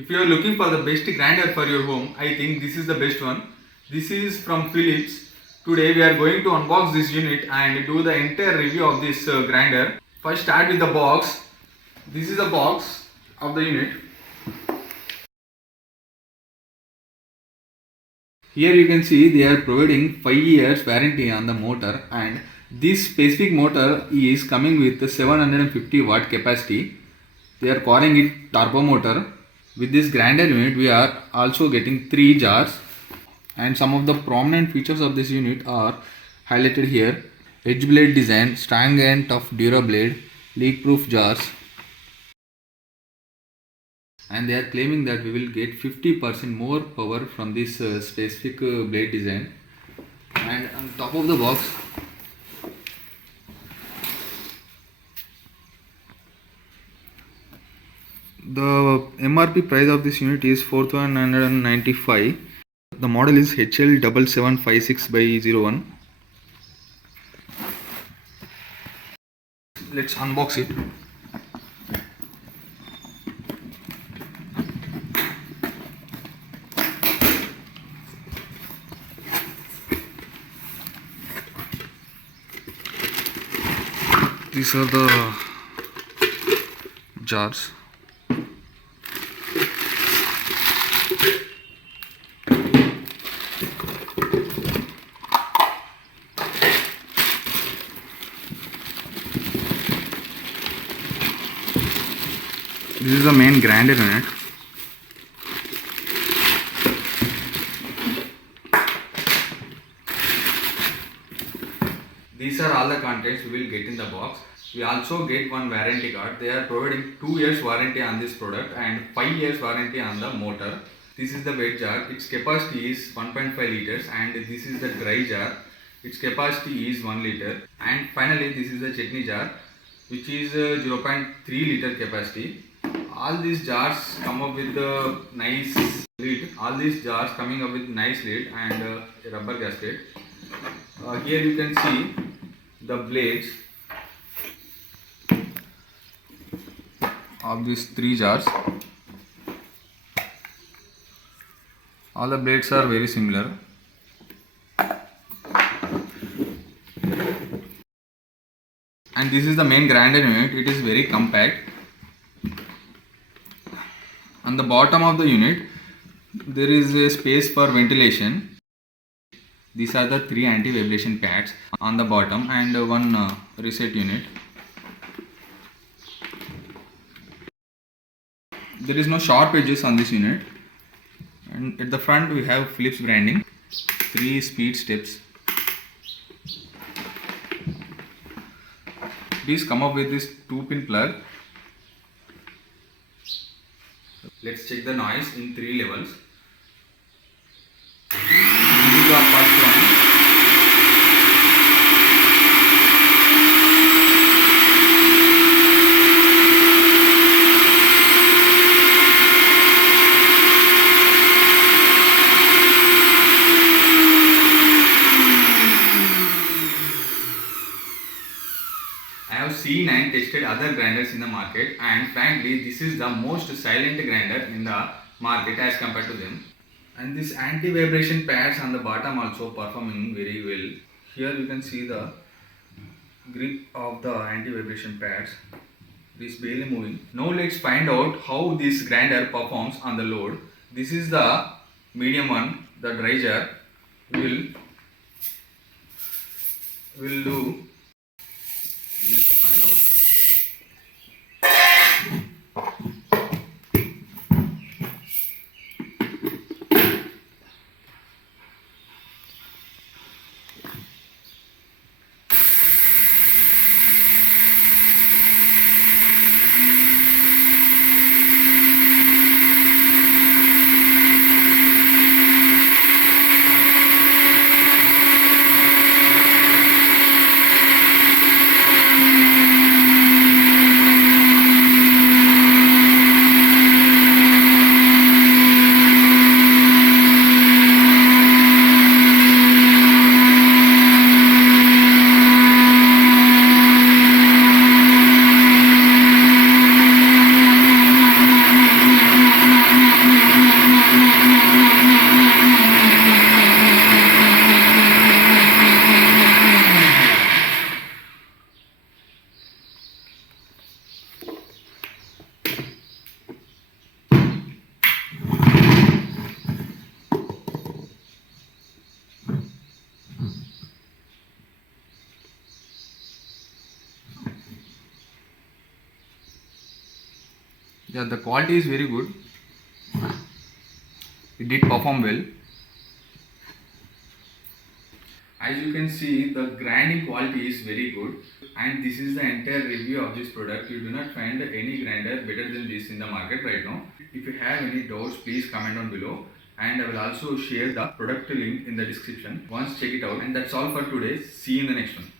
If you are looking for the best grinder for your home, I think this is the best one. This is from Philips. Today we are going to unbox this unit and do the entire review of this grinder. First start with the box. This is the box of the unit. Here you can see they are providing 5 years warranty on the motor, and this specific motor is coming with 750 watt capacity. They are calling it turbo motor. With this grinder unit we are also getting 3 jars, and some of the prominent features of this unit are highlighted here. Edge blade design, strong and tough dura blade, leak proof jars, and they are claiming that we will get 50% more power from this specific blade design. And on top of the box the MRP price of this unit is 4,995. The model is HL7756/01. Let's unbox it. These are the jars. This is the main grinder unit. These are all the contents we will get in the box. We also get one warranty card. They are providing 2 years warranty on this product and 5 years warranty on the motor. This is the wet jar. Its capacity is 1.5 liters, and this is the dry jar. Its capacity is 1 liter. And finally this is the chutney jar, which is 0.3 liter capacity. All these jars come up with a nice lid. All these jars coming up with nice lid and a rubber gasket. Here you can see the blades of these 3 jars. All the blades are very similar. And this is the main grinder unit. It is very compact. On the bottom of the unit there is a space for ventilation. These are the 3 anti-vibration pads on the bottom and one reset unit. There is no sharp edges on this unit, and at the front we have Philips branding, 3 speed steps. These come up with this 2-pin plug. Let's check the noise in 3 levels. This is the first one. I have seen and tested other grinders in the market, and frankly this is the most silent grinder in the market as compared to them. And this anti-vibration pads on the bottom also performing very well. Here you can see the grip of the anti-vibration pads. It is barely moving. Now let's find out how this grinder performs on the load. This is the medium one, the dry jar. Will do. Let's find out. Yeah, the quality is very good. It did perform well. As you can see, the grinding quality is very good, and this is the entire review of this product. You do not find any grinder better than this in the market right now. If you have any doubts, please comment down below, and I will also share the product link in the description. Once check it out, and that's all for today. See you in the next one.